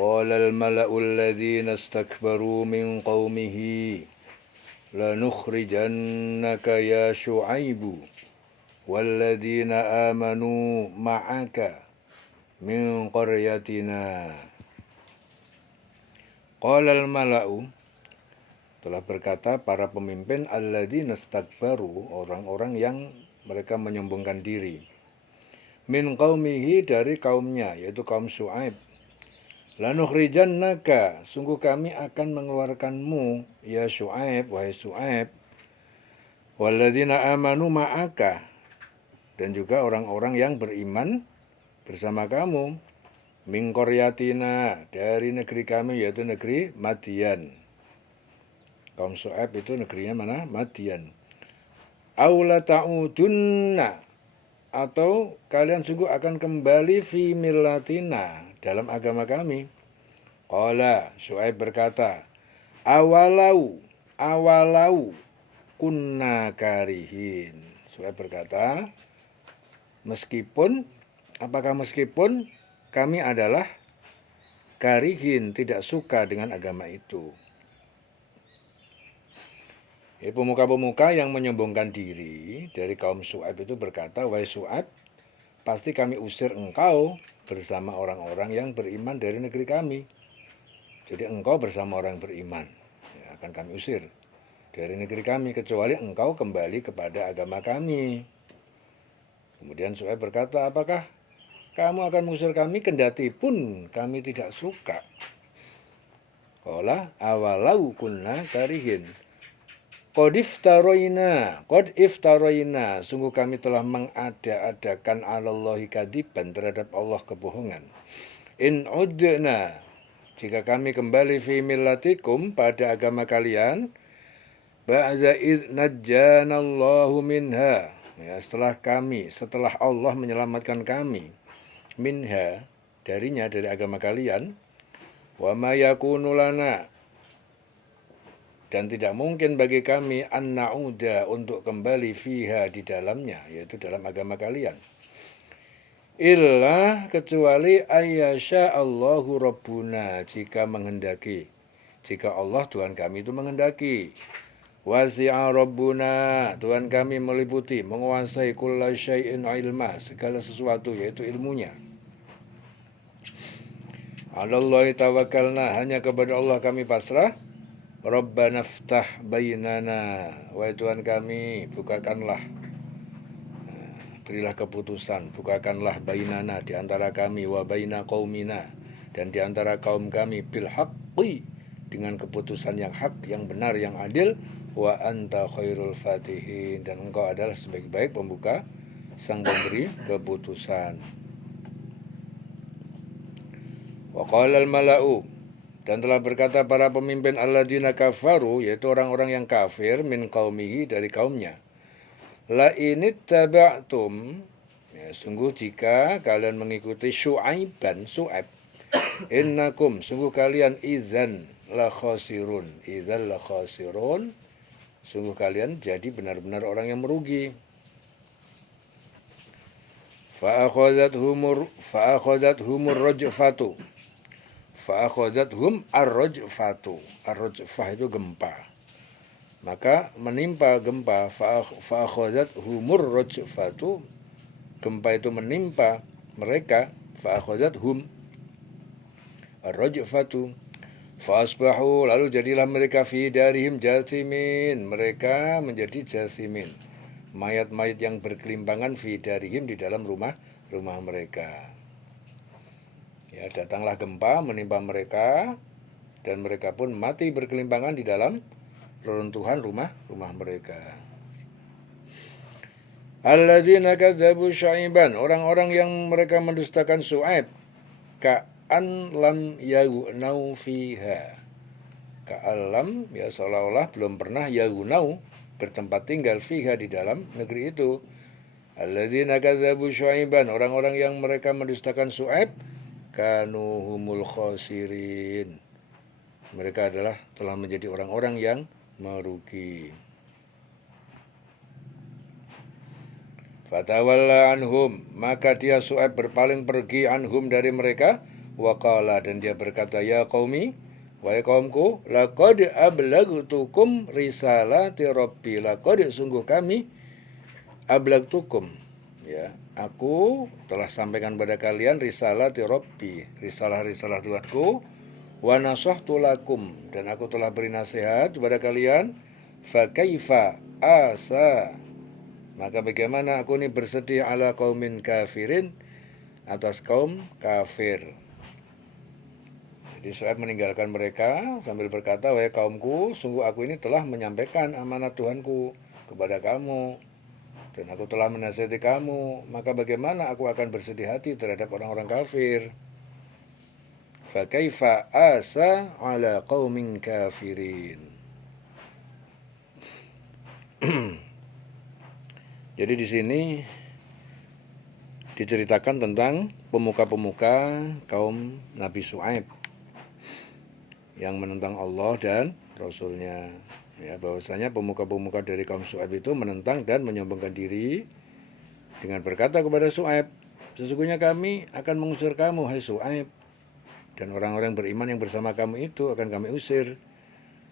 Qala al-mala'u alladhina istakbaru min qaumihi lanukhrijannaka ya Syu'aibu walladhina amanu ma'aka min qaryatina. Qala al-mala'u, telah berkata para pemimpin, alladzina istakbaru, orang-orang yang mereka menyombongkan diri, min qaumihi, dari kaumnya, yaitu kaum Syu'aib. Lanukhrijannaka, sungguh kami akan mengeluarkanmu ya Syu'aib, wahai Syu'aib, walladzina amanu ma'aka, dan juga orang-orang yang beriman bersama kamu, min qaryatina, dari negeri kami, yaitu negeri Madian. Kaum Syu'aib itu negerinya mana? Madian. Aula ta'udunna, atau kalian sungguh akan kembali fi millatina, dalam agama kami. Qala, Syu'aib berkata, awalau kunna karihin. Syu'aib berkata, meskipun kami adalah karihin, tidak suka dengan agama itu. Pemuka-pemuka yang menyombongkan diri dari kaum Syu'aib itu berkata, wahai Syu'aib, pasti kami usir engkau bersama orang-orang yang beriman dari negeri kami. Jadi engkau bersama orang beriman, ya, akan kami usir dari negeri kami, kecuali engkau kembali kepada agama kami. Kemudian Syu'aib berkata, apakah kamu akan mengusir kami kendati pun kami tidak suka? Qala awalau kunna karihin. Qad iftaroina, sungguh kami telah mengada-adakan 'alallahi kadiban, terhadap Allah kebohongan. In udna, jika kami kembali fi millatikum, pada agama kalian, ba'da idh najjanallahu minha, ya, setelah Allah menyelamatkan kami, minha, darinya, dari agama kalian, wa ma yakunu lana, dan tidak mungkin bagi kami an na'uda, untuk kembali fiha, di dalamnya, yaitu dalam agama kalian, illa, kecuali ayyasha Allahu Rabbuna, jika Allah Tuhan kami itu menghendaki. Wasi'a Rabbuna, Tuhan kami meliputi, menguasai kulla syai'in ilma, segala sesuatu, yaitu ilmunya. Alallahi tawakkalna, hanya kepada Allah kami pasrah. Rabbana ftah bainana, wahai Tuhan kami, bukakanlah, berilah keputusan, bukakanlah bainana, di antara kami, wa baina qaumina, dan di antara kaum kami, bil haqqi, dengan keputusan yang hak, yang benar, yang adil, wa anta khairul fatihin, dan engkau adalah sebaik-baik pembuka, sang pemberi keputusan. Wa qala al-mala'u, dan telah berkata para pemimpin, alladzina kafaru, yaitu orang-orang yang kafir, min qaumihi, dari kaumnya, la inittaba'tum, ya, sungguh jika kalian mengikuti Syu'aib, innakum, sungguh kalian, idzan la khasirun, sungguh kalian jadi benar-benar orang yang merugi. Fa'akhazathumur rajfatu, fa'akhazathum ar-rajfatu, ar-rajfah itu gempa, maka menimpa gempa, fa'akhazathumur rajfatu, gempa itu menimpa mereka, fa'akhazathum ar-rajfatu, fa'asbahu, lalu jadilah mereka fi darihim jathimin, mereka menjadi jathimin, mayat-mayat yang berkelimpangan, fi darihim, di dalam rumah mereka. Ya, datanglah gempa menimpa mereka, dan mereka pun mati berkelimpangan di dalam reruntuhan rumah mereka. Alladzina kadzabu Syu'aiban, orang-orang yang mereka mendustakan Syu'aib, ka'an lam yagunau fiha, ka'alam, ya, seolah-olah belum pernah, yagunau, bertempat tinggal, fiha, di dalam negeri itu. Alladzina kadzabu Syu'aiban, orang-orang yang mereka mendustakan Syu'aib, kanu humul khasirin, mereka telah menjadi orang-orang yang merugi. Fatawalla anhum, maka dia Syu'aib berpaling pergi, anhum, dari mereka, Waqala, dan dia berkata, ya qaumi, wahai kaumku, laqad ablagtukum risalati rabbi, laqad, sungguh kami, ablagtukum, ya, aku telah sampaikan pada kalian risalati rabbi, risalah-risalah Tuhanku, wa nasahtu lakum, dan aku telah beri nasihat kepada kalian, fa kaifa asa, maka bagaimana aku ini bersedih ala qaumin kafirin, atas kaum kafir. Jadi Syuaib meninggalkan mereka sambil berkata, wahai kaumku, sungguh aku ini telah menyampaikan amanat Tuhanku kepada kamu, dan aku telah menasihati kamu, maka bagaimana aku akan bersedih hati terhadap orang-orang kafir. Fa kaifa asa ala qaumin kafirin. Jadi di sini diceritakan tentang pemuka-pemuka kaum Nabi Syuaib yang menentang Allah dan Rasulnya. Ya, bahwasanya pemuka-pemuka dari kaum Syuaib itu menentang dan menyombongkan diri dengan berkata kepada Syuaib, sesungguhnya kami akan mengusir kamu, hai Syuaib, dan orang-orang beriman yang bersama kamu itu akan kami usir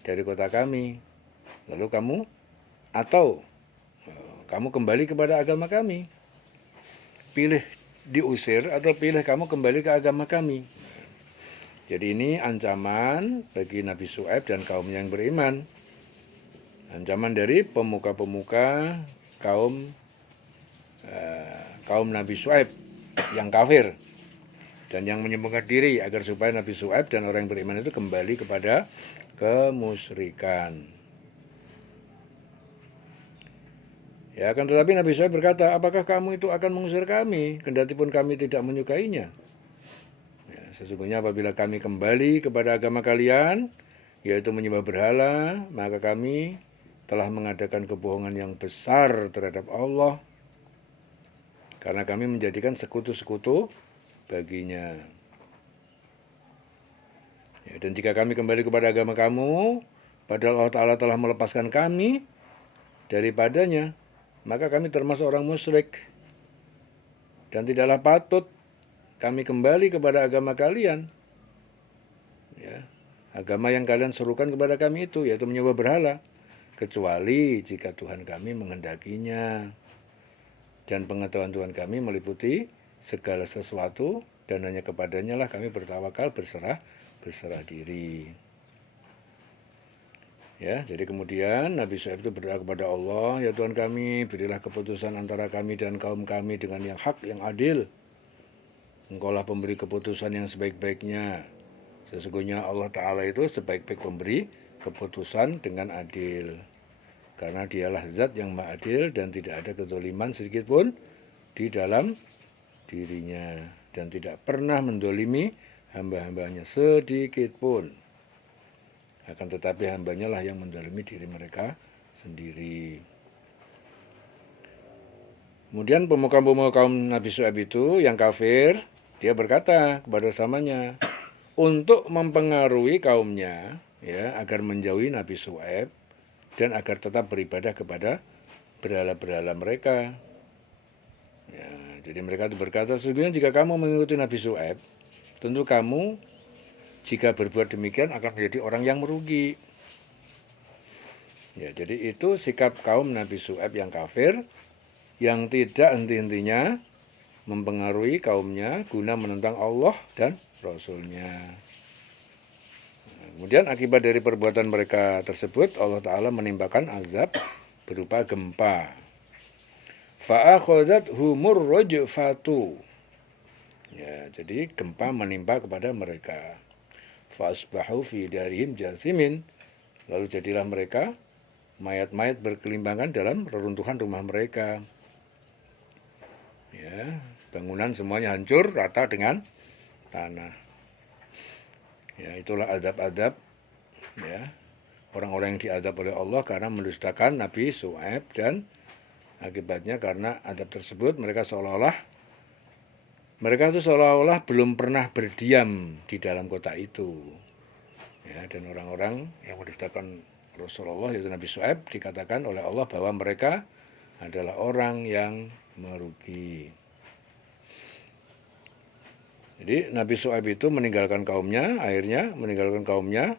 dari kota kami. Lalu kamu kembali kepada agama kami. Pilih diusir atau pilih kamu kembali ke agama kami. Jadi ini ancaman bagi Nabi Syuaib dan kaumnya yang beriman. Ancaman dari pemuka-pemuka kaum Nabi Syuaib yang kafir dan yang menyombongkan diri agar supaya Nabi Syuaib dan orang yang beriman itu kembali kepada kemusyrikan. Ya, akan tetapi Nabi Syuaib berkata, apakah kamu itu akan mengusir kami, kendati pun kami tidak menyukainya? Ya, sesungguhnya apabila kami kembali kepada agama kalian, yaitu menyembah berhala, maka kami telah mengadakan kebohongan yang besar terhadap Allah, karena kami menjadikan sekutu-sekutu baginya. Ya, dan jika kami kembali kepada agama kamu, padahal Allah Ta'ala telah melepaskan kami daripadanya, maka kami termasuk orang musyrik, dan tidaklah patut kami kembali kepada agama kalian, ya, agama yang kalian serukan kepada kami itu, yaitu menyembah berhala, kecuali jika Tuhan kami menghendakinya, dan pengetahuan Tuhan kami meliputi segala sesuatu, dan hanya kepadanya lah kami bertawakal, berserah diri. Ya, jadi kemudian Nabi Syuaib itu berdoa kepada Allah, ya Tuhan kami, berilah keputusan antara kami dan kaum kami dengan yang hak, yang adil. Engkaulah pemberi keputusan yang sebaik-baiknya. Sesungguhnya Allah Ta'ala itu sebaik-baik pemberi keputusan dengan adil. Karena dialah zat yang maha adil dan tidak ada kezaliman sedikit pun di dalam dirinya. Dan tidak pernah mendolimi hamba-hambanya sedikit pun. Akan tetapi hambanya lah yang mendolimi diri mereka sendiri. Kemudian pemuka-pemuka kaum Nabi Syuaib itu yang kafir, dia berkata kepada samanya untuk mempengaruhi kaumnya, ya, agar menjauhi Nabi Syuaib dan agar tetap beribadah kepada berhala-berhala mereka. Ya, jadi mereka itu berkata, sesungguhnya jika kamu mengikuti Nabi Syuaib, tentu kamu jika berbuat demikian akan menjadi orang yang merugi. Ya, jadi itu sikap kaum Nabi Syuaib yang kafir, yang tidak henti-hentinya mempengaruhi kaumnya guna menentang Allah dan Rasulnya. Kemudian akibat dari perbuatan mereka tersebut, Allah Ta'ala menimpakan azab berupa gempa. Fa'akhodathumur rajfatu. Ya, jadi gempa menimpa kepada mereka. Fa'asbahu fi darihim jasimin. Lalu jadilah mereka mayat-mayat berkelimbangan dalam reruntuhan rumah mereka. Ya, bangunan semuanya hancur rata dengan tanah. Ya, itulah adab-adab, ya, orang-orang yang diadab oleh Allah karena mendustakan Nabi Syuaib, dan akibatnya karena adab tersebut mereka itu seolah-olah belum pernah berdiam di dalam kota itu. Ya, dan orang-orang yang mendustakan Rasulullah yaitu Nabi Syuaib dikatakan oleh Allah bahwa mereka adalah orang yang merugi. Jadi Nabi Syuaib itu meninggalkan kaumnya, akhirnya meninggalkan kaumnya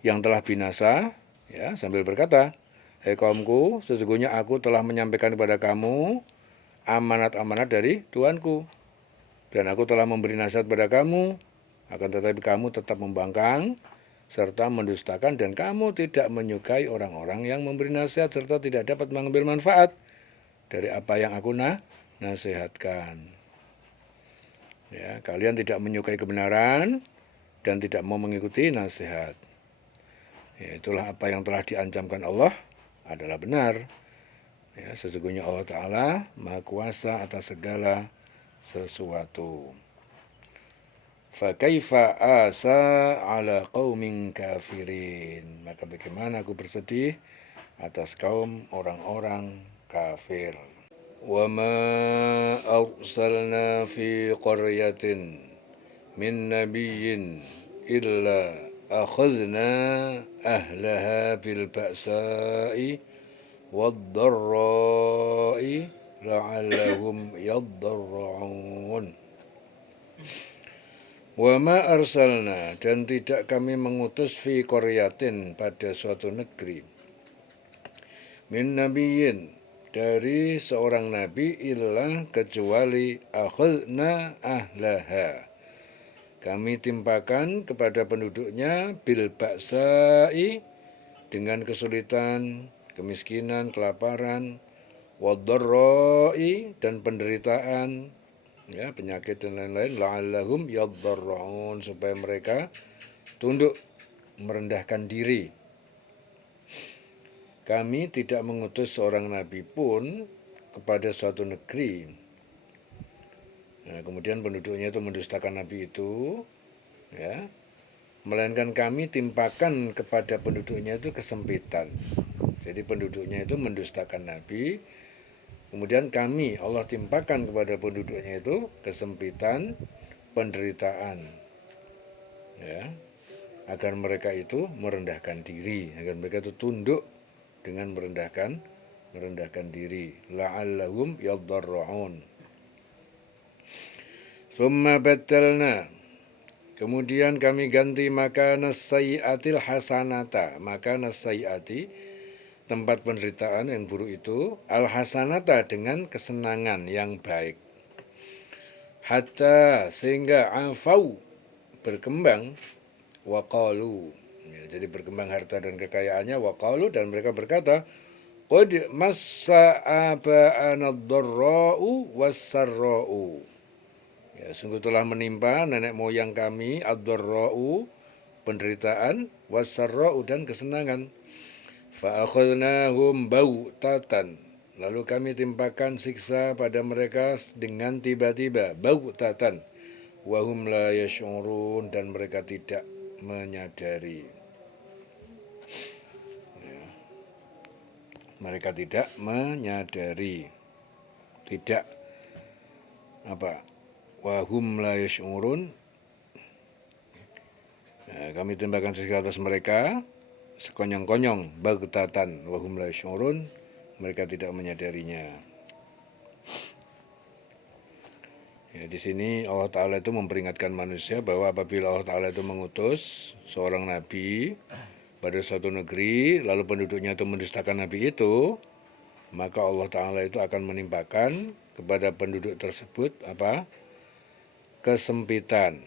yang telah binasa, ya, sambil berkata, "Hai kaumku, sesungguhnya aku telah menyampaikan kepada kamu amanat-amanat dari Tuhanku. Dan aku telah memberi nasihat kepada kamu, akan tetapi kamu tetap membangkang serta mendustakan dan kamu tidak menyukai orang-orang yang memberi nasihat serta tidak dapat mengambil manfaat dari apa yang aku nasihatkan." Ya, kalian tidak menyukai kebenaran dan tidak mau mengikuti nasihat. Ya, itulah apa yang telah diancamkan Allah adalah benar. Ya, sesungguhnya Allah Ta'ala Maha Kuasa atas segala sesuatu. Fakaifa asa ala qaumin kafirin. Maka bagaimana aku bersedih atas kaum orang-orang kafir. Wa ma arsalna fi qaryatin min nabiyyin illa akhadna ahlaha bil ba'sa'i wad-dharra'i la'allahum yadharra'un. Wa ma arsalna, dan tidak kami mengutus fi qaryatin pada suatu negeri, min nabiyyin, dari seorang nabi, illa kecuali akhadna ahlaha, kami timpakan kepada penduduknya bil ba'sa'i, dengan kesulitan, kemiskinan, kelaparan, wad-dharra'i, dan penderitaan, ya, penyakit dan lain-lain, la'allahum yadharra'un, supaya mereka tunduk merendahkan diri. Kami tidak mengutus seorang nabi pun kepada suatu negeri. Nah, kemudian penduduknya itu mendustakan nabi itu, ya, melainkan kami timpakan kepada penduduknya itu kesempitan. Jadi penduduknya itu mendustakan nabi, kemudian kami, Allah timpakan kepada penduduknya itu kesempitan, penderitaan, ya, agar mereka itu merendahkan diri, agar mereka itu tunduk dengan merendahkan diri. La'allahum yadharra'un. Tsumma battalna, kemudian kami ganti makanas sayyi'atil hasanata, makanas sayyi'ati, tempat penderitaan yang buruk itu, al hasanata, dengan kesenangan yang baik. Hatta, sehingga afau, berkembang, waqalu, ya, jadi berkembang harta dan kekayaannya, waqalu, dan mereka berkata, qad massa aba'ana ad-dharra'u was-sarra'u, ya, sungguh telah menimpa nenek moyang kami ad-dharra'u, penderitaan, was-sarra'u, dan kesenangan. Fa akhadnahum bautatan, lalu kami timpakan siksa pada mereka dengan tiba-tiba, bautatan, wahum la yash'urun, dan mereka tidak menyadari. Ya. Mereka tidak menyadari, tidak apa, wahum la yash'urun. Nah, kami timpakan siksa atas mereka sekonyong-konyong, bagtatan, wahum la yash'urun, mereka tidak menyadarinya. Ya, di sini Allah Ta'ala itu memperingatkan manusia bahwa apabila Allah Ta'ala itu mengutus seorang nabi pada suatu negeri, lalu penduduknya itu mendustakan nabi itu, maka Allah Ta'ala itu akan menimpakan kepada penduduk tersebut apa? Kesempitan,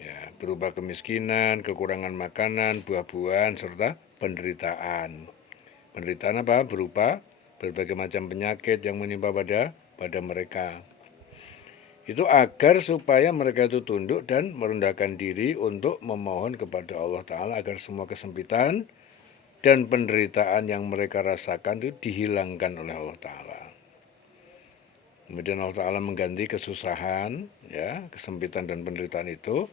ya, berupa kemiskinan, kekurangan makanan, buah-buahan, serta penderitaan. Penderitaan apa? Berupa berbagai macam penyakit yang menimpa pada mereka. Itu agar supaya mereka itu tunduk dan merendahkan diri untuk memohon kepada Allah Ta'ala agar semua kesempitan dan penderitaan yang mereka rasakan itu dihilangkan oleh Allah Ta'ala. Kemudian Allah Ta'ala mengganti kesusahan, ya, kesempitan dan penderitaan itu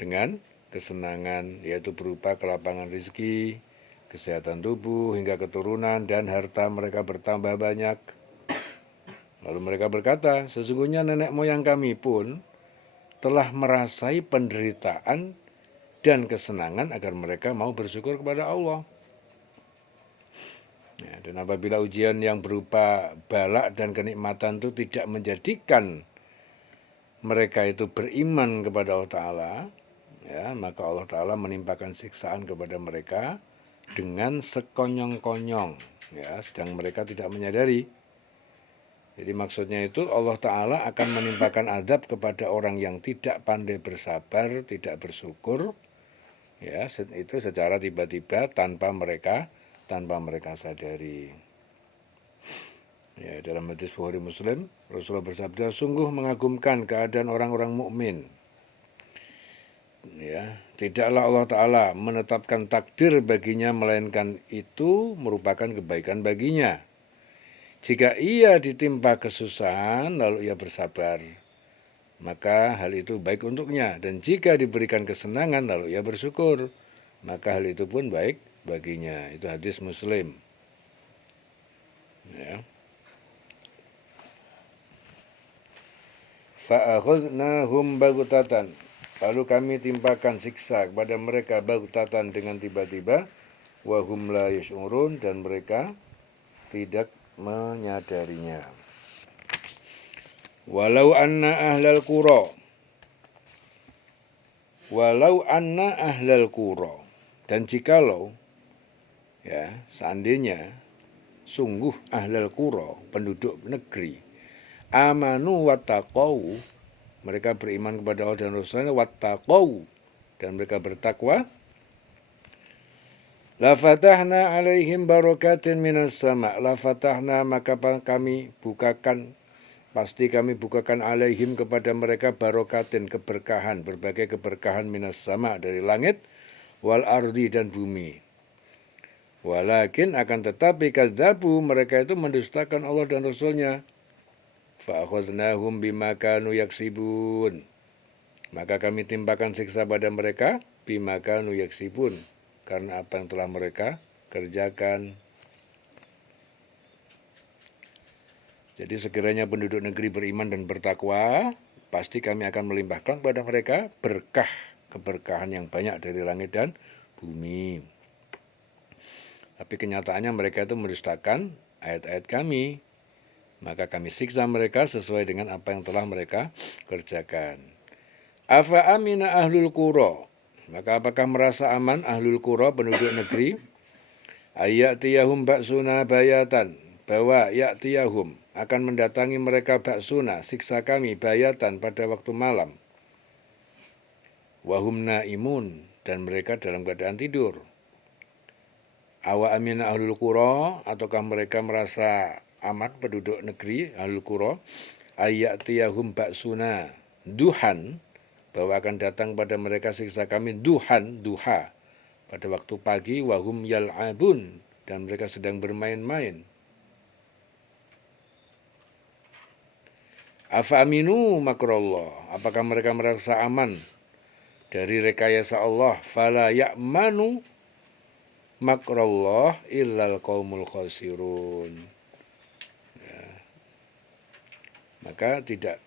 dengan kesenangan, yaitu berupa kelapangan rezeki, kesehatan tubuh, hingga keturunan dan harta mereka bertambah banyak. Lalu mereka berkata, sesungguhnya nenek moyang kami pun telah merasai penderitaan dan kesenangan agar mereka mau bersyukur kepada Allah. Ya, dan apabila ujian yang berupa balak dan kenikmatan itu tidak menjadikan mereka itu beriman kepada Allah Ta'ala, ya, maka Allah Ta'ala menimpakan siksaan kepada mereka dengan sekonyong-konyong, ya, sedang mereka tidak menyadari. Jadi maksudnya itu Allah Ta'ala akan menimpakan azab kepada orang yang tidak pandai bersabar, tidak bersyukur, ya, itu secara tiba-tiba tanpa mereka sadari. Ya, dalam hadis Bukhari Muslim, Rasulullah bersabda, sungguh mengagumkan keadaan orang-orang mukmin. Ya, tidaklah Allah Ta'ala menetapkan takdir baginya, melainkan itu merupakan kebaikan baginya. Jika ia ditimpa kesusahan, lalu ia bersabar, maka hal itu baik untuknya. Dan jika diberikan kesenangan, lalu ia bersyukur, maka hal itu pun baik baginya. Itu hadis Muslim. Ya. Fa'akhudnahum baghtatan, lalu kami timpakan siksa kepada mereka baghtatan, dengan tiba-tiba, wa hum la yash'urun, dan mereka tidak menyadarinya. Walau anna ahlal qura, dan jikalau, ya, seandainya sungguh ahlal qura, penduduk negeri, amanu wattaqau, mereka beriman kepada Allah dan Rasulnya, wattaqau, dan mereka bertakwa, la fatahna alaihim barakatin minas sama, la fatahna, maka kami bukakan, pasti kami bukakan alaihim kepada mereka barakatin, keberkahan, berbagai keberkahan, minas sama, dari langit, wal ardi, dan bumi. Walakin, akan tetapi, kadzabu, mereka itu mendustakan Allah dan Rasulnya. Fa'akhadnahum bima kanu yaksibun, maka kami timpakan siksa pada mereka bima kanu yaksibun, karena apa yang telah mereka kerjakan. Jadi sekiranya penduduk negeri beriman dan bertakwa, pasti kami akan melimpahkan kepada mereka berkah, keberkahan yang banyak dari langit dan bumi. Tapi kenyataannya mereka itu mendustakan ayat-ayat kami, maka kami siksa mereka sesuai dengan apa yang telah mereka kerjakan. Afa amina ahlul qura, maka apakah merasa aman ahlul qura, penduduk negeri, ayatiyahum ba'suna bayatan, bahwa ya'tiyahum, akan mendatangi mereka ba'suna, siksa kami, bayatan, pada waktu malam, wahum naimun, dan mereka dalam keadaan tidur. Awa amina ahlul qura, ataukah mereka merasa aman penduduk negeri ahlul qura, ayatiyahum ba'suna duhan, bahwa akan datang pada mereka siksa kami duhan, duha, pada waktu pagi, wahum yal'abun, dan mereka sedang bermain-main. Afa aminu makrullah, apakah mereka merasa aman dari rekayasa Allah? Fala ya'manu makrullah illal qaumul khasirun. Ya. Maka tidak,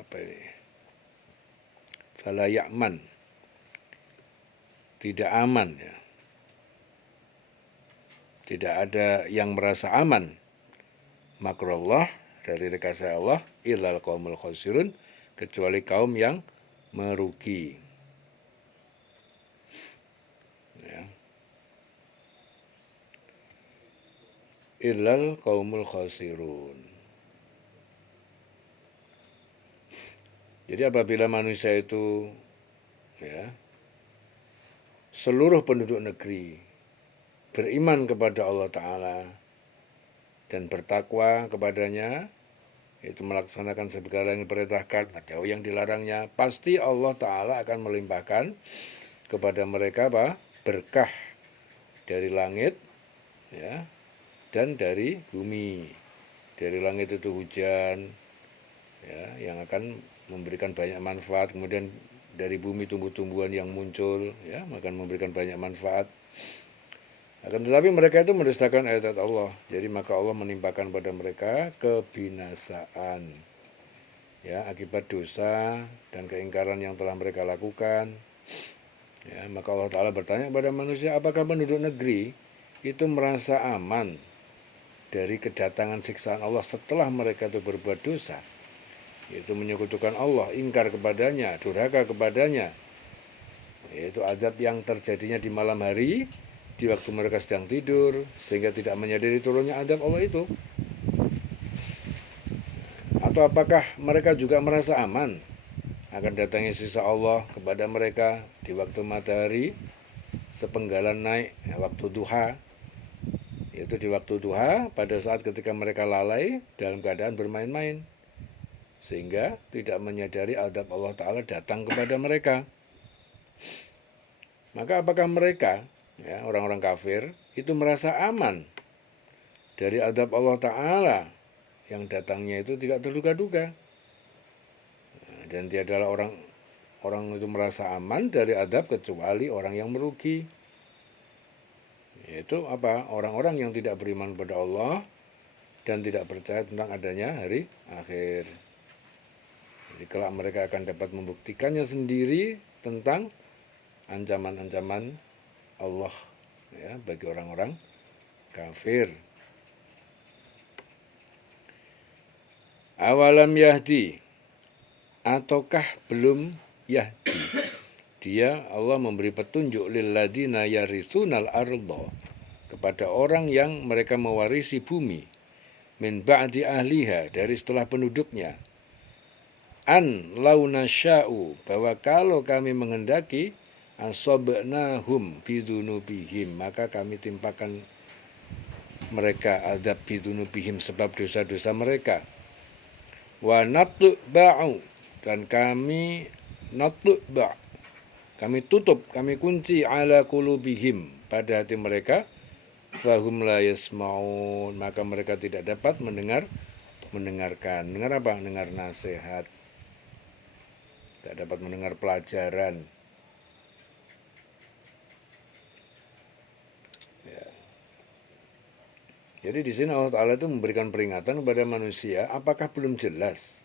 apa ini, fala ya'man, tidak aman, ya. Tidak ada yang merasa aman makrullah, dari rekayasa Allah, illal qaumul khasirun, kecuali kaum yang merugi. Ya. Illal qaumul khasirun. Jadi apabila manusia itu, ya, seluruh penduduk negeri beriman kepada Allah Ta'ala dan bertakwa kepadanya, itu melaksanakan segala yang diperintahkan, jauh yang dilarangnya, pasti Allah Ta'ala akan melimpahkan kepada mereka apa? Berkah dari langit, ya, dan dari bumi. Dari langit itu hujan, ya, yang akan memberikan banyak manfaat, kemudian dari bumi tumbuh-tumbuhan yang muncul, ya, akan memberikan banyak manfaat. Akan tetapi mereka itu mendustakan ayat Allah, jadi maka Allah menimpakan pada mereka kebinasaan, ya, akibat dosa dan keingkaran yang telah mereka lakukan. Ya, maka Allah Ta'ala bertanya kepada manusia, apakah penduduk negeri itu merasa aman dari kedatangan siksaan Allah setelah mereka itu berbuat dosa, yaitu menyekutukan Allah, ingkar kepadanya, durhaka kepadanya, yaitu azab yang terjadinya di malam hari, di waktu mereka sedang tidur, sehingga tidak menyadari turunnya azab Allah itu. Atau apakah mereka juga merasa aman akan datangnya siksa Allah kepada mereka di waktu matahari sepenggalan naik, waktu duha, yaitu di waktu duha pada saat ketika mereka lalai dalam keadaan bermain-main, sehingga tidak menyadari azab Allah Ta'ala datang kepada mereka. Maka apakah mereka, ya, orang-orang kafir, itu merasa aman dari azab Allah Ta'ala yang datangnya itu tidak terduga-duga? Dan tiadalah orang itu merasa aman dari azab kecuali orang yang merugi, yaitu apa? Orang-orang yang tidak beriman kepada Allah dan tidak percaya tentang adanya hari akhir. Jadi kelak mereka akan dapat membuktikannya sendiri tentang ancaman-ancaman Allah, ya, bagi orang-orang kafir. Awalam yahdi, ataukah belum yahdi, dia Allah memberi petunjuk lilladina yarisunal ardo, kepada orang yang mereka mewarisi bumi, min ba'di ahliha, dari setelah penduduknya, an launa sya'u, bahwa kalau kami menghendaki, asobnahum bidunubihim, maka kami timpakan mereka azab bidunubihim, sebab dosa-dosa mereka, wa natba'u, dan kami natba', kami tutup, kami kunci, ala qulubihim, pada hati mereka, fahum la yasma'un, maka mereka tidak dapat mendengarkan. Dengar apa? Dengar nasihat. Tidak dapat mendengar pelajaran. Ya. Jadi di sini Allah Ta'ala itu memberikan peringatan kepada manusia, apakah belum jelas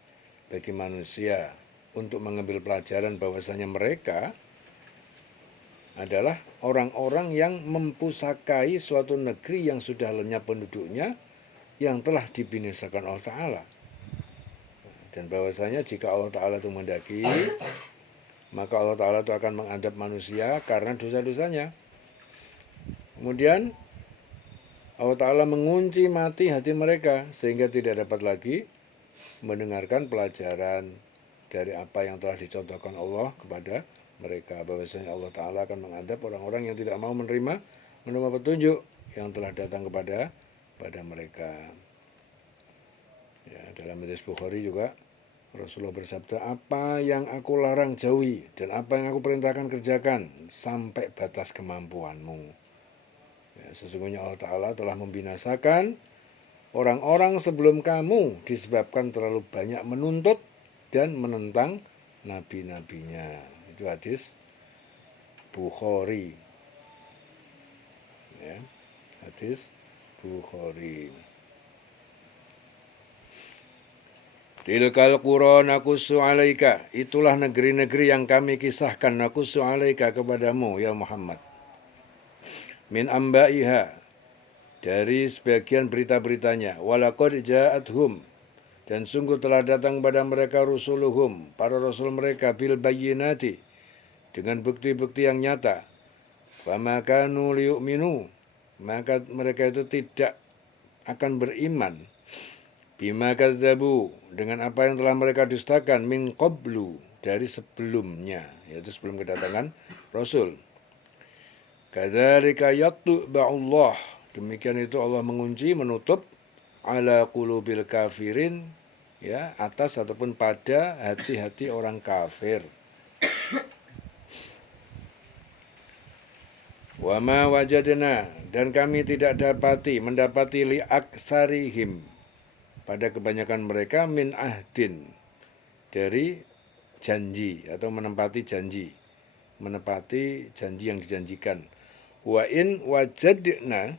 bagi manusia untuk mengambil pelajaran bahwasanya mereka adalah orang-orang yang mempusakai suatu negeri yang sudah lenyap penduduknya, yang telah dibinasakan Allah Ta'ala. Dan bahwasanya jika Allah Ta'ala itu menghendaki, maka Allah Ta'ala itu akan mengadab manusia karena dosa-dosanya. Kemudian Allah Ta'ala mengunci mati hati mereka, sehingga tidak dapat lagi mendengarkan pelajaran dari apa yang telah dicontohkan Allah kepada mereka. Bahwasanya Allah Ta'ala akan mengadab orang-orang yang tidak mau menerima petunjuk yang telah datang kepada mereka. Ya, dalam hadis Bukhari juga Rasulullah bersabda, apa yang aku larang jauhi dan apa yang aku perintahkan kerjakan sampai batas kemampuanmu. Ya, sesungguhnya Allah Ta'ala telah membinasakan orang-orang sebelum kamu disebabkan terlalu banyak menuntut dan menentang nabi-nabinya. Itu hadis Bukhari. Ya, hadis Bukhari. Tilkal qura naqussu 'alaika, itulah negeri-negeri yang kami kisahkan, naqussu 'alaika, kepadamu ya Muhammad, min ambaiha, dari sebagian berita-beritanya, walaqad ja'athum, dan sungguh telah datang pada mereka rusuluhum, para rasul mereka, bil bayyinati, dengan bukti-bukti yang nyata, fama kanu liyu'minu, maka mereka itu tidak akan beriman, bima kadzabu, dengan apa yang telah mereka dustakan, min qablu, dari sebelumnya, yaitu sebelum kedatangan Rasul. Kadzalika yatba'ullah, demikian itu Allah mengunci, menutup, ala qulubil kafirin, ya, atas ataupun pada hati-hati orang kafir. Wa ma wajadna, dan kami tidak mendapati li aksarihim, pada kebanyakan mereka, min ahdin, dari janji atau menepati janji yang dijanjikan. Wa in wajadna,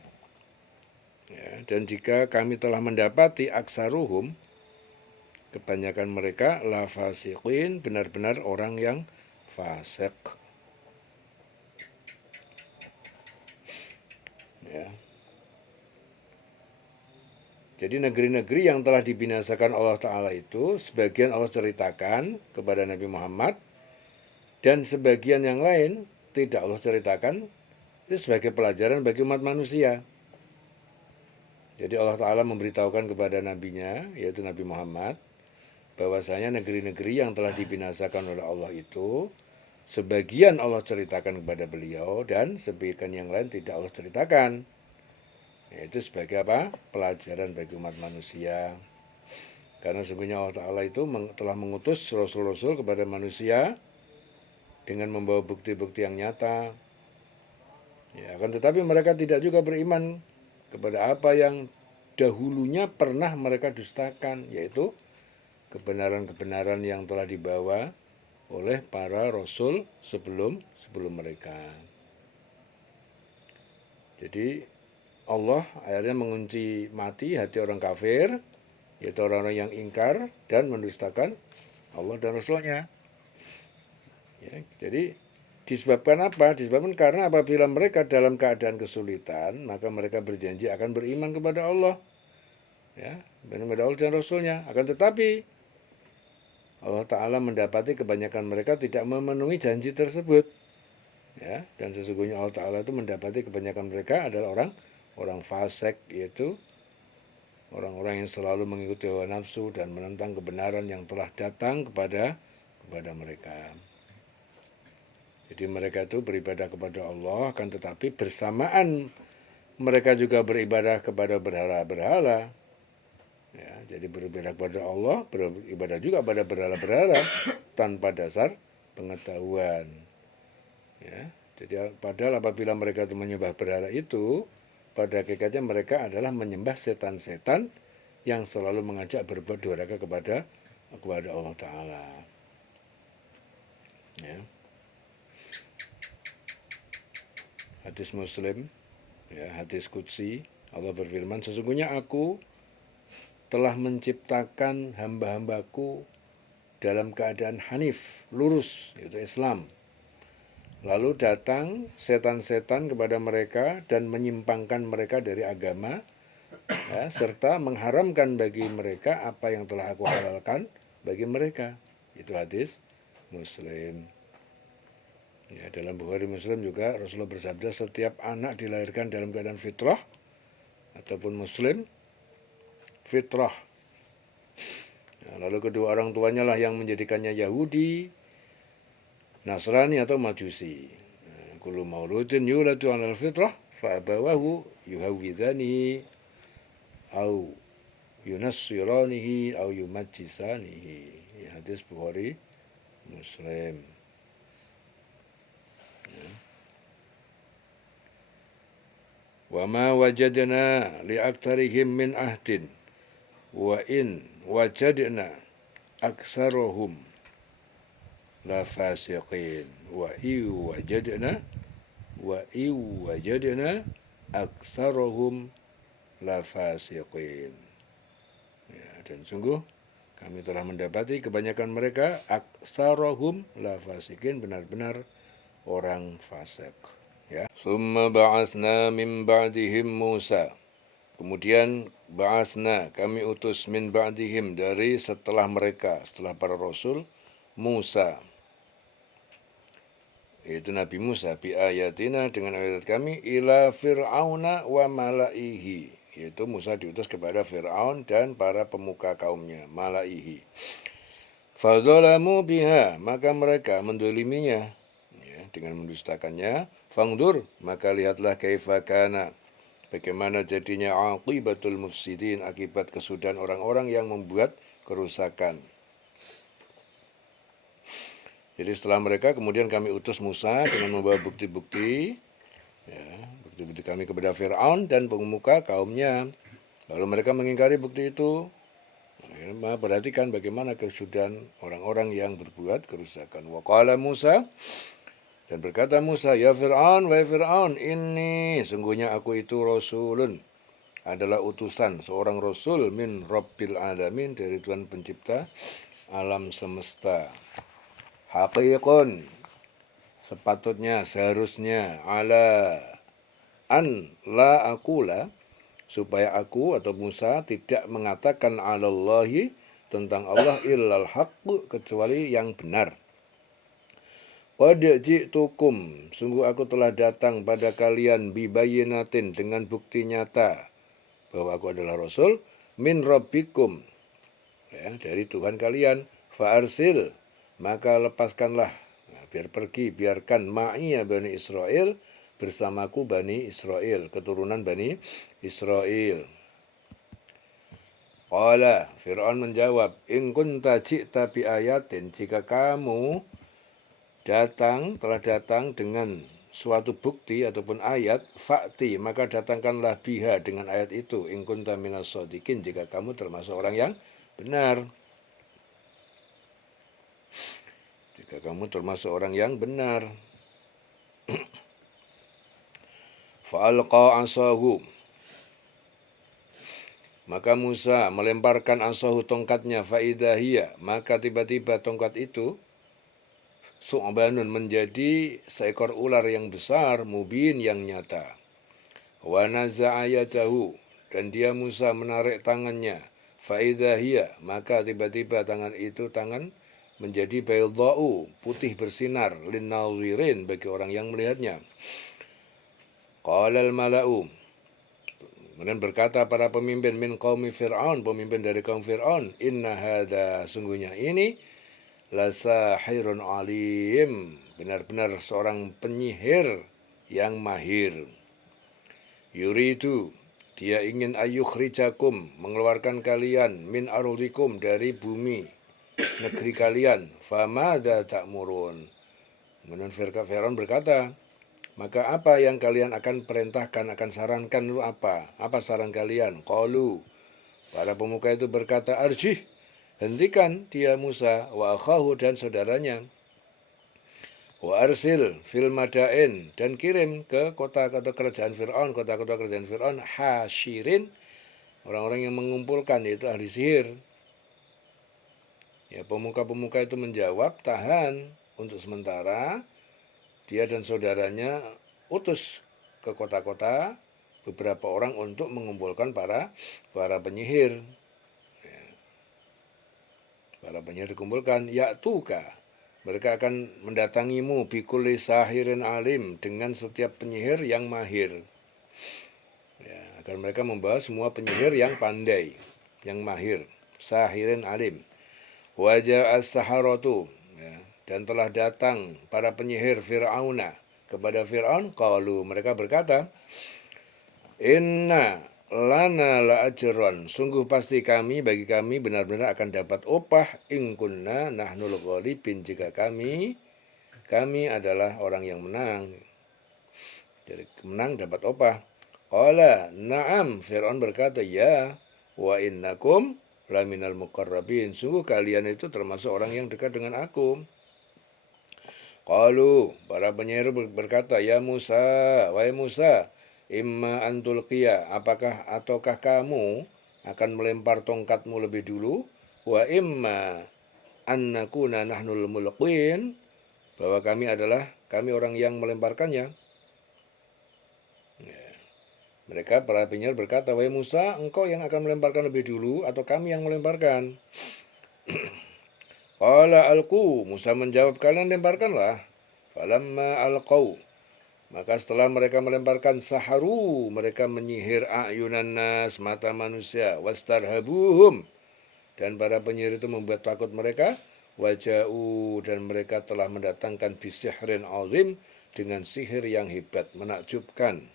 ya, dan jika kami telah mendapati aksaruhum, kebanyakan mereka, la fasiqin, benar-benar orang yang fasik. Ya. Jadi negeri-negeri yang telah dibinasakan Allah Ta'ala itu, sebagian Allah ceritakan kepada Nabi Muhammad, dan sebagian yang lain tidak Allah ceritakan, itu sebagai pelajaran bagi umat manusia. Jadi Allah Ta'ala memberitahukan kepada nabinya, yaitu Nabi Muhammad, bahwasanya negeri-negeri yang telah dibinasakan oleh Allah itu, sebagian Allah ceritakan kepada beliau, dan sebagian yang lain tidak Allah ceritakan. Yaitu sebagai apa? Pelajaran bagi umat manusia. Karena sesungguhnya Allah Ta'ala itu telah mengutus Rasul-Rasul kepada manusia dengan membawa bukti-bukti yang nyata. Ya, akan tetapi mereka tidak juga beriman kepada apa yang dahulunya pernah mereka dustakan, yaitu kebenaran-kebenaran yang telah dibawa oleh para Rasul sebelum mereka. Jadi Allah akhirnya mengunci mati hati orang kafir, yaitu orang-orang yang ingkar dan mendustakan Allah dan Rasulnya. Ya, jadi disebabkan apa? Disebabkan karena apabila mereka dalam keadaan kesulitan, maka mereka berjanji akan beriman kepada Allah, ya, kepada Allah dan Rasulnya. Akan tetapi Allah Ta'ala mendapati kebanyakan mereka tidak memenuhi janji tersebut. Ya, dan sesungguhnya Allah Ta'ala itu mendapati kebanyakan mereka adalah orang fasik, yaitu orang-orang yang selalu mengikuti hawa nafsu dan menentang kebenaran yang telah datang kepada mereka. Jadi mereka itu beribadah kepada Allah, akan tetapi bersamaan mereka juga beribadah kepada berhala-berhala. Ya, jadi beribadah kepada Allah, beribadah juga pada berhala-berhala tanpa dasar pengetahuan. Ya, jadi padahal apabila mereka itu menyembah berhala itu, pada hakikatnya mereka adalah menyembah setan-setan yang selalu mengajak berbuat durhaka kepada Allah Ta'ala. Ya. Hadis Muslim, ya, hadis Qudsi, Allah berfirman, sesungguhnya aku telah menciptakan hamba-hambaku dalam keadaan hanif, lurus, yaitu Islam. Lalu datang setan-setan kepada mereka dan menyimpangkan mereka dari agama, ya, serta mengharamkan bagi mereka apa yang telah aku halalkan bagi mereka. Itu hadis Muslim. Ya, dalam Bukhari Muslim juga Rasulullah bersabda, setiap anak dilahirkan dalam keadaan fitrah ataupun Muslim, fitrah. Ya, lalu kedua orang tuanya lah yang menjadikannya Yahudi, Nasrani atau Majusi. Kullu mauludin yuladu 'alal fitrah fa abawahu yuhawwidanihi au yunassiranihi au yumajjisanihi. Ya, hadis Bukhari Muslim. Ya. Wa ma wajadna li aktsarihim min ahdin wa in wajadna aktsarahum la fasiqin wa wajadna aktsarahum la fasiqin. Ya, dan sungguh kami telah mendapati kebanyakan mereka aktsarahum la fasiqin, benar-benar orang fasik. Ya. Summa ba'atsna min ba'dihim Musa. Kemudian ba'atsna, kami utus min ba'dihim, dari setelah mereka, setelah para rasul, Musa, yaitu Nabi Musa, bi ayatina, dengan ayat kami, ila fir'auna wa malaihi, yaitu Musa diutus kepada Fir'aun dan para pemuka kaumnya, malaihi. Fadzalamu biha, maka mereka mendoliminya, ya, dengan mendustakannya. Fangdur, maka lihatlah kaifa kana, bagaimana jadinya aqibatul mufsidin, akibat kesudahan orang-orang yang membuat kerusakan. Jadi setelah mereka kemudian kami utus Musa dengan membawa bukti-bukti, ya, bukti-bukti kami kepada Fir'aun dan pemuka kaumnya. Lalu mereka mengingkari bukti itu. Ya, perhatikan bagaimana kesudahan orang-orang yang berbuat kerusakan. Wa qala Musa, dan berkata Musa, ya Fir'aun, wahai Fir'aun, ini sungguhnya aku itu rasulun, adalah utusan, seorang rasul, min Rabbil alamin, dari Tuhan pencipta alam semesta. Haqiqun, sepatutnya, seharusnya, ala an la aqula, supaya aku atau Musa tidak mengatakan 'alallahi tentang Allah illal haqq kecuali yang benar. Qad ji'tukum sungguh aku telah datang pada kalian bibayinatin dengan bukti nyata bahwa aku adalah rasul min rabbikum ya, dari Tuhan kalian. Fa'arsil maka lepaskanlah biar pergi biarkan ma'iya Bani Israel bersamaku Bani Israel keturunan Bani Israel. Qala Fir'aun menjawab, in kunta ji'ta bi ayatin jika kamu telah datang dengan suatu bukti ataupun ayat, fa'ti maka datangkanlah biha dengan ayat itu, in kunta minas shodiqin jika kamu termasuk orang yang benar. Jika kamu termasuk orang yang benar. Fa'alqa asahu maka Musa melemparkan asahu tongkatnya faidahiyah maka tiba-tiba tongkat itu su'banun menjadi seekor ular yang besar mubin yang nyata. Wa naza'a yadahu dan dia Musa menarik tangannya faidahiyah maka tiba-tiba tangan menjadi baydha'u putih bersinar linnazirin bagi orang yang melihatnya. Qala al-mala'u kemudian berkata para pemimpin min qaumi Fir'aun, pemimpin dari kaum Fir'aun, inna hadha sungguhnya ini lasahirun alim, benar-benar seorang penyihir yang mahir. Yuridu dia ingin ayyukhrijakum mengeluarkan kalian min ardikum dari bumi negeri kalian. Famada ta'murun. Kemudian Fir'aun berkata, maka apa yang kalian akan perintahkan, akan sarankan lu apa? Apa saran kalian? Qalu para pemuka itu berkata, arjih hentikan dia Musa wa akhahu dan saudaranya. Wa arsil fil madain dan kirim ke kota-kota kerajaan Fir'aun, kota-kota kerajaan Fir'aun hasyirin orang-orang yang mengumpulkan yaitu ahli sihir. Ya, pemuka-pemuka itu menjawab, tahan untuk sementara dia dan saudaranya utus ke kota-kota beberapa orang untuk mengumpulkan para penyihir. Ya. Para penyihir dikumpulkan, ya'tuka mereka akan mendatangimu bikulli sahirin alim dengan setiap penyihir yang mahir. Ya, agar mereka membawa semua penyihir yang pandai, yang mahir, sahirin alim. Wajah as-saharatu ya, dan telah datang para penyihir Fir'auna kepada Fir'aun. Qalu mereka berkata, inna lana la ajran sungguh pasti bagi kami benar-benar akan dapat upah in kunna nahnul ghalibin jika kami adalah orang yang menang. Jadi menang dapat upah. Qala na'am Fir'aun berkata ya wa innakum laminal muqarrabin sungguh kalian itu termasuk orang yang dekat dengan aku. Qalu para penyihir berkata ya Musa wahai Musa imma antulqiya ataukah kamu akan melempar tongkatmu lebih dulu wa imma annakuna nahnul mulqin bahwa kami orang yang melemparkannya. Ya. Mereka para penyihir berkata wahai Musa engkau yang akan melemparkan lebih dulu atau kami yang melemparkan. Qala alqu Musa menjawab kalian lemparkanlah. Falamma alqau maka setelah mereka melemparkan saharu mereka menyihir a'yunan nas mata manusia wastarhabuhum dan para penyihir itu membuat takut mereka waja'u dan mereka telah mendatangkan bisihrin azim dengan sihir yang hebat menakjubkan.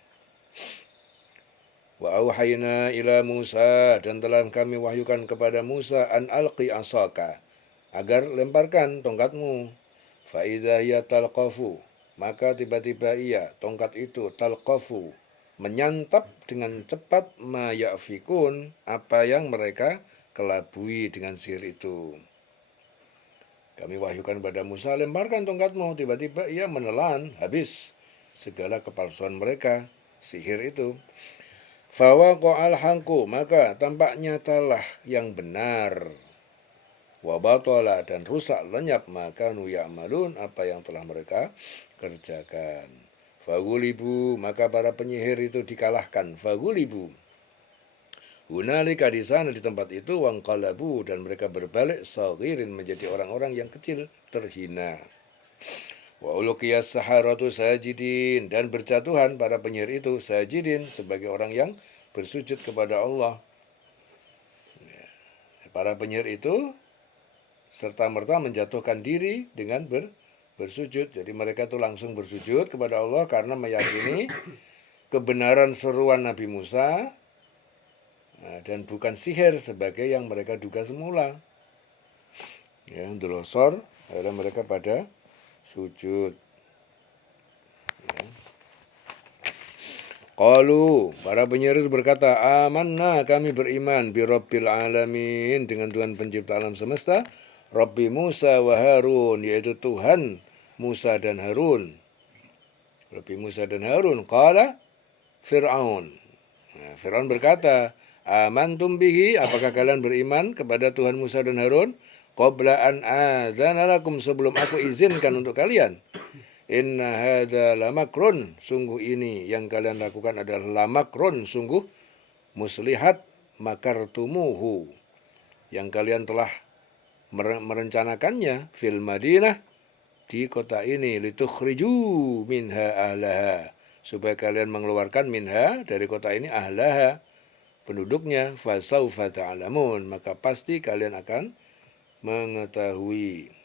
Wa auhayna ila Musa dan telah kami wahyukan kepada Musa an alqi asaka agar lemparkan tongkatmu. Fa idza hiya talqafu maka tiba-tiba tongkat itu talqafu menyantap dengan cepat ma ya'fikun apa yang mereka kelabui dengan sihir itu. Kami wahyukan kepada Musa lemparkan tongkatmu, tiba-tiba ia menelan habis segala kepalsuan mereka sihir itu. Fawaqa'al hanqu maka tampak nyatalah yang benar. Wa batala dan rusak lenyap maka ya'malun apa yang telah mereka kerjakan. Fagulibu maka para penyihir itu dikalahkan. Fagulibu Hunalika di sana di tempat itu wangqalabu dan mereka berbalik saghirin menjadi orang-orang yang kecil terhina. Wa ulqiyas saharatu sajidin dan berjatuhan para penyihir itu sajidin sebagai orang yang bersujud kepada Allah. Para penyihir itu serta-merta menjatuhkan diri dengan bersujud. Jadi mereka itu langsung bersujud kepada Allah karena meyakini kebenaran seruan Nabi Musa dan bukan sihir sebagai yang mereka duga semula. Ya, dolosor, akhirnya mereka pada sujud. Ya. Qalu, para penyihir itu berkata, amanna kami beriman bi rabbil alamin dengan Tuhan pencipta alam semesta, Rabbi Musa wa Harun, yaitu Tuhan Musa dan Harun. Rabbi Musa dan Harun. Qala Fir'aun. Nah, Fir'aun berkata, amantum bihi, apakah kalian beriman kepada Tuhan Musa dan Harun? Qabla an adzana lakum, sebelum aku izinkan untuk kalian. Inna hadza lamakrun, sungguh ini yang kalian lakukan adalah lamakrun, sungguh muslihat makartumuhu, yang kalian telah merencanakannya fil Madinah, di kota ini, litukhriju minha ahlaha, supaya kalian mengeluarkan minha dari kota ini ahlaha, penduduknya, fasaufa ta'lamun, maka pasti kalian akan mengetahui.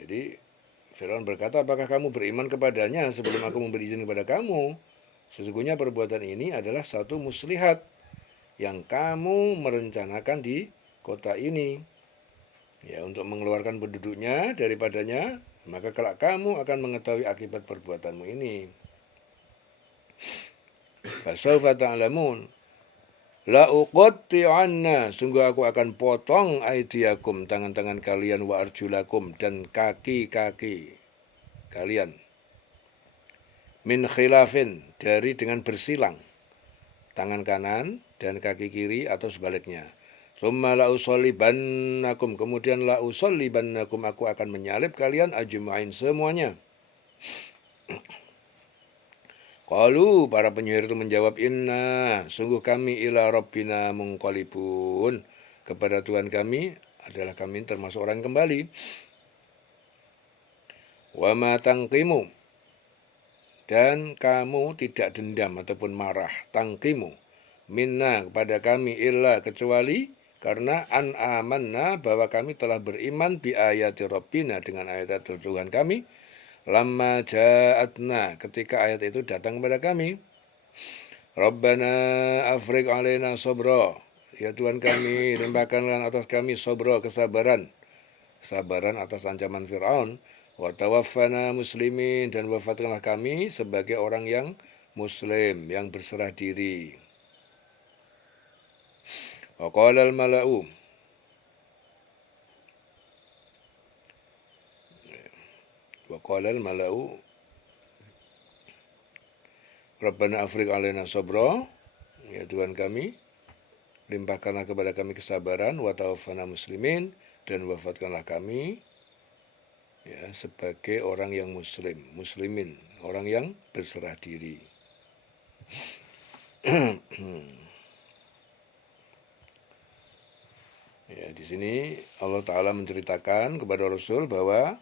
Jadi Firaun berkata, apakah kamu beriman kepadanya sebelum aku memberi izin kepada kamu? Sesungguhnya perbuatan ini adalah satu muslihat yang kamu merencanakan di kota ini. Ya, untuk mengeluarkan penduduknya daripadanya, maka kelak kamu akan mengetahui akibat perbuatanmu ini. Fasaufa ta'lamun. La uqatti'anna, sungguh aku akan potong aidiakum, tangan-tangan kalian, wa arjulakum, dan kaki-kaki kalian. Min khilafin, dari dengan bersilang, tangan kanan dan kaki kiri atau sebaliknya. Tsumma la usallibannakum, kemudian la usallibannakum, aku akan menyalib kalian ajma'in semuanya. Qalu, para penyihir itu menjawab, inna, sungguh kami ila rabbina munqalibun, kepada Tuhan kami adalah kami termasuk orang kembali. Wa ma tangqimu, dan kamu tidak dendam ataupun marah, tangqimu, minna, kepada kami, illa, kecuali karena an amanna, bahwa kami telah beriman bi ayati rabbina, dengan ayat Tuhan kami, lamma ja'atna, ketika ayat itu datang kepada kami. Rabbana afriq alaina sabra, ya Tuhan kami, limpahkanlah atas kami sabra, kesabaran, kesabaran atas ancaman Fir'aun. Wa tawaffana muslimin, dan wafatkanlah kami sebagai orang yang muslim, yang berserah diri. Wa qala al-mala'u, wa qala al-mala'u Rabbana afriq alaina sabra, ya Tuhan kami, limpahkanlah kepada kami kesabaran, wa tawaffana muslimin, dan wafatkanlah kami ya sebagai orang yang muslimin, orang yang berserah diri. Ya, di sini Allah Ta'ala menceritakan kepada Rasul bahwa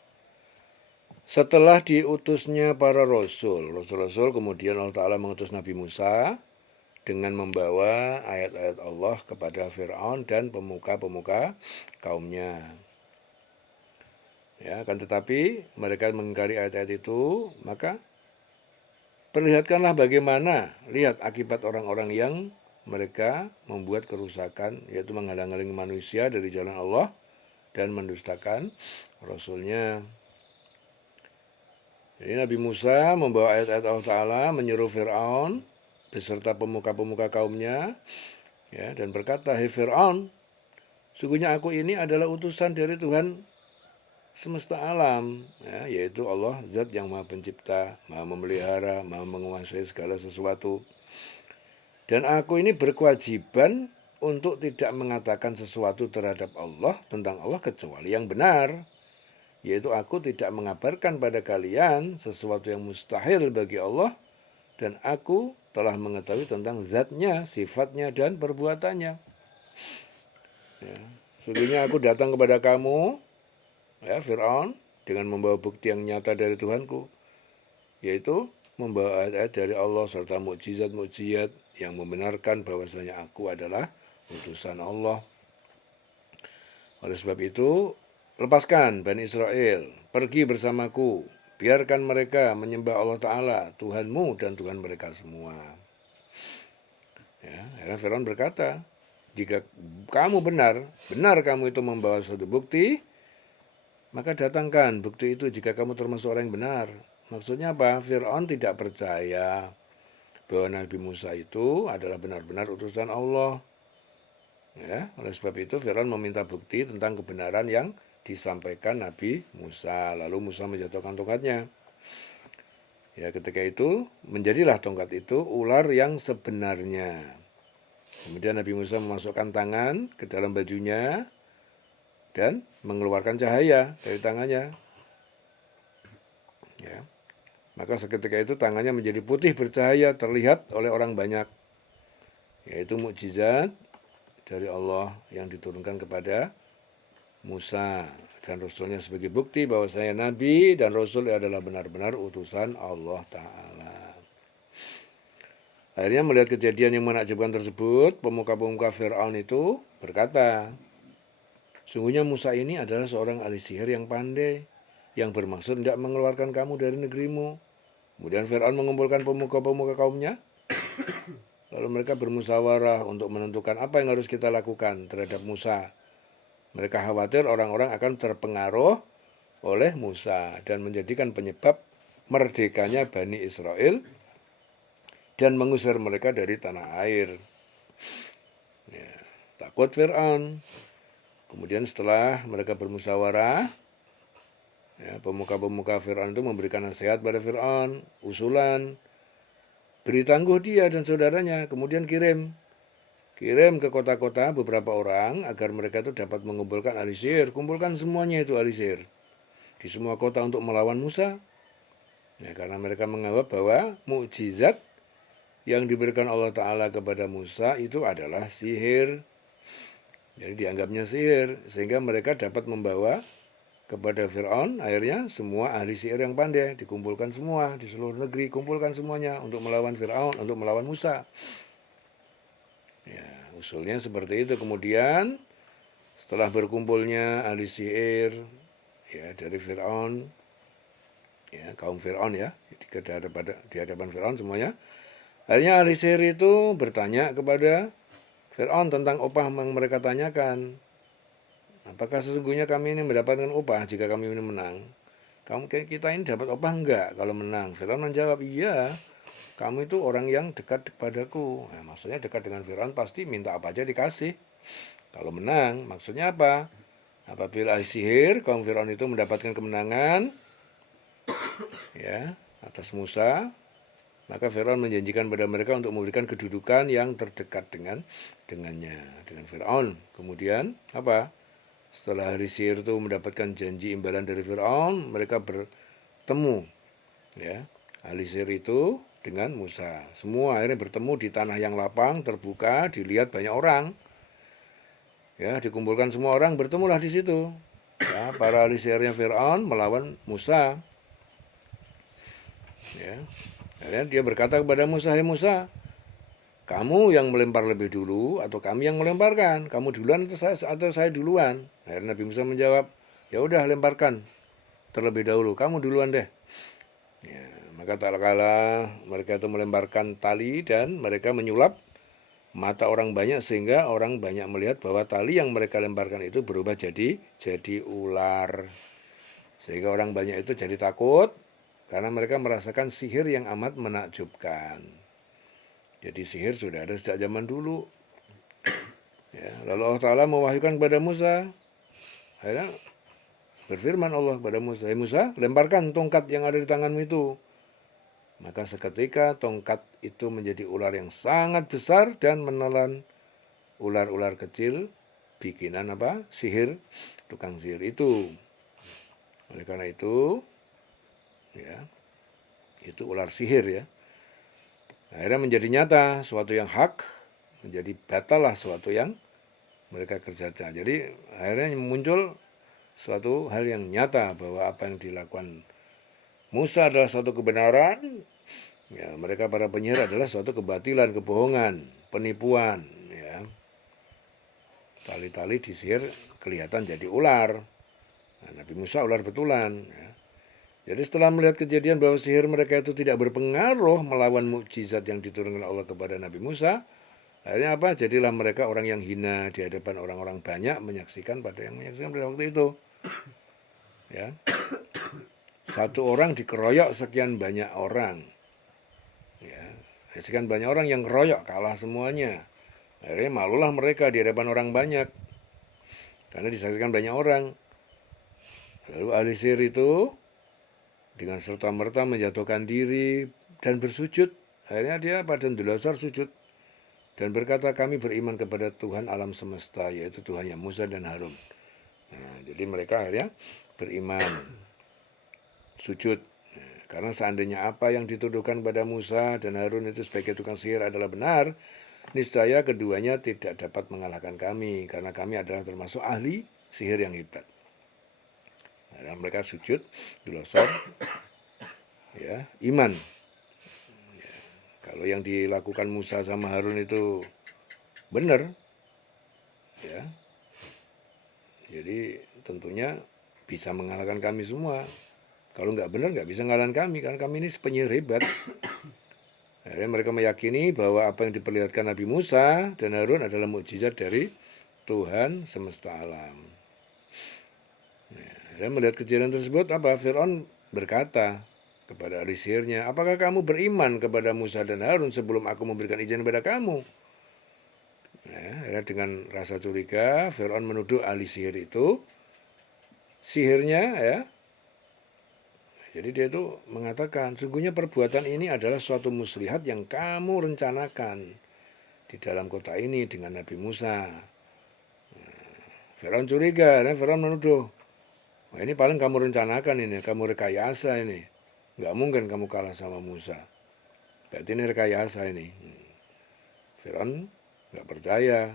setelah diutusnya para Rasul, kemudian Allah Ta'ala mengutus Nabi Musa dengan membawa ayat-ayat Allah kepada Fir'aun dan pemuka-pemuka kaumnya. Ya, kan tetapi mereka mengingkari ayat-ayat itu, maka perlihatkanlah bagaimana, lihat akibat orang-orang yang mereka membuat kerusakan, yaitu menghalang-halangi manusia dari jalan Allah dan mendustakan Rasulnya. Jadi Nabi Musa membawa ayat-ayat Allah Ta'ala, menyeru Fir'aun beserta pemuka-pemuka kaumnya, ya, dan berkata, hei Fir'aun, sungguhnya aku ini adalah utusan dari Tuhan semesta alam, ya, yaitu Allah, zat yang maha pencipta, maha memelihara, maha menguasai segala sesuatu. Dan aku ini berkewajiban untuk tidak mengatakan sesuatu terhadap Allah, tentang Allah, kecuali yang benar. Yaitu aku tidak mengabarkan pada kalian sesuatu yang mustahil bagi Allah, dan aku telah mengetahui tentang zatnya, sifatnya, dan perbuatannya. Ya. Sesungguhnya aku datang kepada kamu, ya Fir'aun, dengan membawa bukti yang nyata dari Tuhanku, yaitu membawa ayat dari Allah serta mukjizat-mukjizat yang membenarkan bahwasanya aku adalah utusan Allah. Oleh sebab itu, lepaskan Bani Israel, pergi bersamaku, biarkan mereka menyembah Allah Ta'ala, Tuhanmu dan Tuhan mereka semua. Ya, akhirnya Firaun berkata, jika kamu benar kamu itu membawa suatu bukti, maka datangkan bukti itu jika kamu termasuk orang yang benar. Maksudnya apa? Firaun tidak percaya bahwa Nabi Musa itu adalah benar-benar utusan Allah. Ya, oleh sebab itu Firaun meminta bukti tentang kebenaran yang disampaikan Nabi Musa. Lalu Musa menjatuhkan tongkatnya. Ya, ketika itu menjadilah tongkat itu ular yang sebenarnya. Kemudian Nabi Musa memasukkan tangan ke dalam bajunya dan mengeluarkan cahaya dari tangannya. Ya. Maka seketika itu tangannya menjadi putih bercahaya terlihat oleh orang banyak. Yaitu mukjizat dari Allah yang diturunkan kepada Musa dan Rasulnya sebagai bukti bahwa saya Nabi dan Rasul adalah benar-benar utusan Allah Ta'ala. Akhirnya melihat kejadian yang menakjubkan tersebut, pemuka-pemuka Fir'aun itu berkata, sungguhnya Musa ini adalah seorang ahli sihir yang pandai, yang bermaksud tidak mengeluarkan kamu dari negerimu. Kemudian Fir'aun mengumpulkan pemuka-pemuka kaumnya, lalu mereka bermusyawarah untuk menentukan apa yang harus kita lakukan terhadap Musa. Mereka khawatir orang-orang akan terpengaruh oleh Musa dan menjadikan penyebab merdekanya Bani Israel dan mengusir mereka dari tanah air. Ya, takut Fir'aun. Kemudian setelah mereka bermusyawarah, ya, pemuka-pemuka Fir'aun itu memberikan nasihat pada Fir'aun, usulan, beri tangguh dia dan saudaranya, kemudian kirim ke kota-kota beberapa orang agar mereka itu dapat mengumpulkan ahli sihir. Kumpulkan semuanya itu ahli sihir di semua kota untuk melawan Musa. Ya, karena mereka menganggap bahwa mukjizat yang diberikan Allah Ta'ala kepada Musa itu adalah sihir. Jadi dianggapnya sihir, sehingga mereka dapat membawa kepada Fir'aun. Akhirnya semua ahli sihir yang pandai dikumpulkan semua di seluruh negeri, kumpulkan semuanya untuk melawan Fir'aun, untuk melawan Musa. Ya, usulnya seperti itu. Kemudian setelah berkumpulnya ahli sihir ya dari Fir'aun, ya kaum Fir'aun ya di hadapan Fir'aun semuanya, akhirnya ahli sihir itu bertanya kepada Fir'aun tentang upah yang mereka tanyakan. Apakah sesungguhnya kami ini mendapatkan upah jika kami ini menang? Kita ini dapat upah enggak kalau menang? Fir'aun menjawab, iya, kamu itu orang yang dekat kepadaku. Nah, maksudnya dekat dengan Fir'aun pasti minta apa aja dikasih. Kalau menang, maksudnya apa? Apabila sihir, kaum Fir'aun itu mendapatkan kemenangan ya atas Musa, maka Fir'aun menjanjikan pada mereka untuk memberikan kedudukan yang terdekat dengan Fir'aun. Kemudian apa? Setelah ahli sihir itu mendapatkan janji imbalan dari Fir'aun, mereka bertemu ya ahli sihir itu dengan Musa. Semua akhirnya bertemu di tanah yang lapang, terbuka, dilihat banyak orang. Ya, dikumpulkan semua orang, bertemulah di situ. Ya, para ahli sihirnya Fir'aun melawan Musa. Ya. Akhirnya dia berkata kepada Musa, "Hai Musa, kamu yang melempar lebih dulu atau kami yang melemparkan? Kamu duluan atau saya duluan?" Akhirnya Nabi Musa menjawab, "Ya udah lemparkan terlebih dahulu. Kamu duluan deh." Ya, maka tak kala mereka itu melemparkan tali dan mereka menyulap mata orang banyak sehingga orang banyak melihat bahwa tali yang mereka lemparkan itu berubah jadi ular. Sehingga orang banyak itu jadi takut karena mereka merasakan sihir yang amat menakjubkan. Jadi sihir sudah ada sejak zaman dulu. Ya, lalu Allah Ta'ala mewahyukan kepada Musa. Akhirnya berfirman Allah kepada Musa, "Hai Musa, lemparkan tongkat yang ada di tanganmu itu." Maka seketika tongkat itu menjadi ular yang sangat besar dan menelan ular-ular kecil bikinan apa? Sihir, tukang sihir itu. Oleh karena itu, ya, itu ular sihir ya. Akhirnya menjadi nyata suatu yang hak, menjadi batallah suatu yang mereka kerjakan. Jadi akhirnya muncul suatu hal yang nyata bahwa apa yang dilakukan Musa adalah suatu kebenaran, ya, mereka para penyihir adalah suatu kebatilan, kebohongan, penipuan, ya. Tali-tali disihir kelihatan jadi ular. Nah, Nabi Musa ular betulan, ya. Jadi setelah melihat kejadian bahwa sihir mereka itu tidak berpengaruh melawan mukjizat yang diturunkan Allah kepada Nabi Musa, akhirnya apa? Jadilah mereka orang yang hina di hadapan orang-orang banyak menyaksikan pada yang menyaksikan pada waktu itu. Ya. Satu orang dikeroyok sekian banyak orang. Ya. Sekian banyak orang yang keroyok, kalah semuanya. Akhirnya malulah mereka di hadapan orang banyak. Karena disaksikan banyak orang. Lalu ahli sihir itu dengan serta-merta menjatuhkan diri dan bersujud. Akhirnya dia pada ndelosor sujud dan berkata, kami beriman kepada Tuhan alam semesta, yaitu Tuhannya Musa dan Harun. Nah, jadi mereka akhirnya beriman, sujud. Karena seandainya apa yang dituduhkan pada Musa dan Harun itu sebagai tukang sihir adalah benar, niscaya keduanya tidak dapat mengalahkan kami, karena kami adalah termasuk ahli sihir yang hebat. Nah, mereka sujud, dilosor, ya, iman. Ya, kalau yang dilakukan Musa sama Harun itu benar, ya, jadi tentunya bisa mengalahkan kami semua. Kalau nggak benar nggak bisa mengalahkan kami, karena kami ini penyihir hebat. Akhirnya mereka meyakini bahwa apa yang diperlihatkan Nabi Musa dan Harun adalah mukjizat dari Tuhan semesta alam. Akhirnya melihat kejadian tersebut, Fir'aun berkata kepada ahli sihirnya, apakah kamu beriman kepada Musa dan Harun sebelum aku memberikan izin kepada kamu? Akhirnya dengan rasa curiga, Fir'aun menuduh ahli sihir itu sihirnya, ya. Jadi dia itu mengatakan, sungguhnya perbuatan ini adalah suatu muslihat yang kamu rencanakan di dalam kota ini dengan Nabi Musa. Fir'aun curiga, dan Fir'aun menuduh, wah, ini paling kamu rencanakan ini, kamu rekayasa ini. Nggak mungkin kamu kalah sama Musa. Berarti ini rekayasa ini. Fir'aun nggak percaya.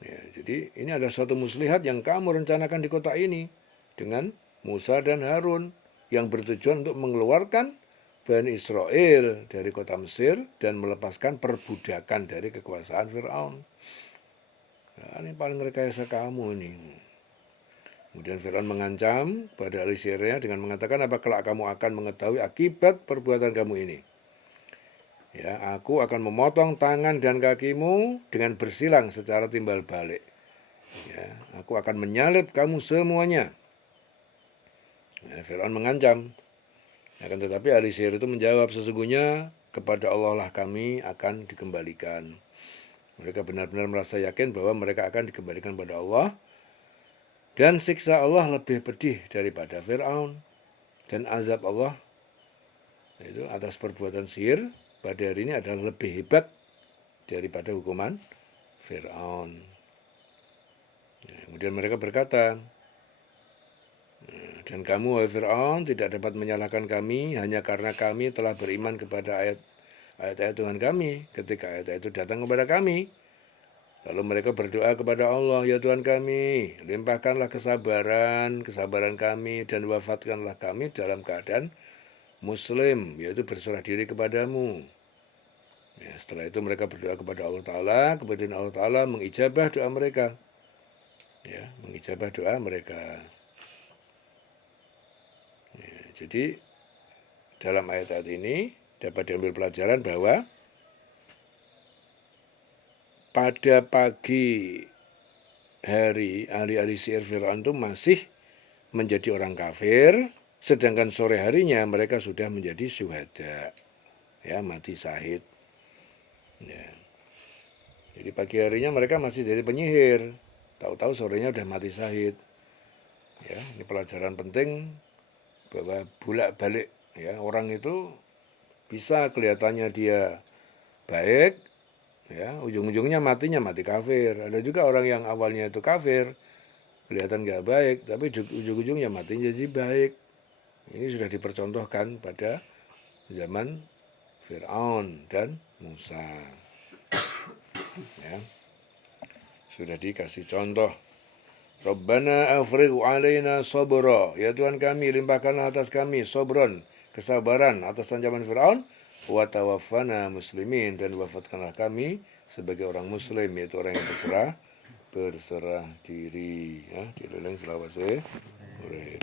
Ya, jadi ini adalah suatu muslihat yang kamu rencanakan di kota ini dengan Musa dan Harun yang bertujuan untuk mengeluarkan Bani Israel dari kota Mesir dan melepaskan perbudakan dari kekuasaan Fir'aun. Nah, ini paling rekayasa kamu ini. Kemudian Fir'aun mengancam pada ahli sihirnya dengan mengatakan, apa kelak kamu akan mengetahui akibat perbuatan kamu ini. Ya, aku akan memotong tangan dan kakimu dengan bersilang secara timbal balik. Ya, aku akan menyalib kamu semuanya. Ya, Fir'aun mengancam. Akan tetapi ahli sihir itu menjawab, sesungguhnya kepada Allah lah kami akan dikembalikan. Mereka benar-benar merasa yakin bahwa mereka akan dikembalikan kepada Allah. Dan siksa Allah lebih pedih daripada Fir'aun. Dan azab Allah itu atas perbuatan sihir pada hari ini adalah lebih hebat daripada hukuman Fir'aun. Ya, kemudian mereka berkata, dan kamu, wahai Fir'aun, tidak dapat menyalahkan kami hanya karena kami telah beriman kepada ayat-ayat Tuhan kami ketika ayat-ayat itu datang kepada kami. Lalu mereka berdoa kepada Allah, ya Tuhan kami, limpahkanlah kesabaran kami, dan wafatkanlah kami dalam keadaan Muslim, yaitu berserah diri kepadamu. Ya, setelah itu mereka berdoa kepada Allah Ta'ala, kemudian Allah Ta'ala mengijabah doa mereka. Ya, mengijabah doa mereka. Ya, jadi dalam ayat-ayat ini dapat diambil pelajaran bahwa pada pagi hari ahli-ahli sihir Fir'aun itu masih menjadi orang kafir, sedangkan sore harinya mereka sudah menjadi syuhada, ya, mati syahid. Ya. Jadi pagi harinya mereka masih jadi penyihir, tahu-tahu sorenya udah mati syahid. Ya, ini pelajaran penting bahwa bolak-balik, ya, orang itu bisa kelihatannya dia baik, ya, ujung-ujungnya matinya mati kafir. Ada juga orang yang awalnya itu kafir, kelihatan nggak baik, tapi ujung-ujungnya matinya jadi baik. Ini sudah dipercontohkan pada zaman Fir'aun dan Musa. Ya. Sudah dikasih contoh. Rabbana afrigh alaina sabra. Ya Tuhan kami, limpahkanlah atas kami sabron, kesabaran atas ancaman Fir'aun. Wa tawaffana muslimin, dan wafatkanlah kami sebagai orang muslim, yaitu orang yang berserah diri. Ya, diriling selawase urip.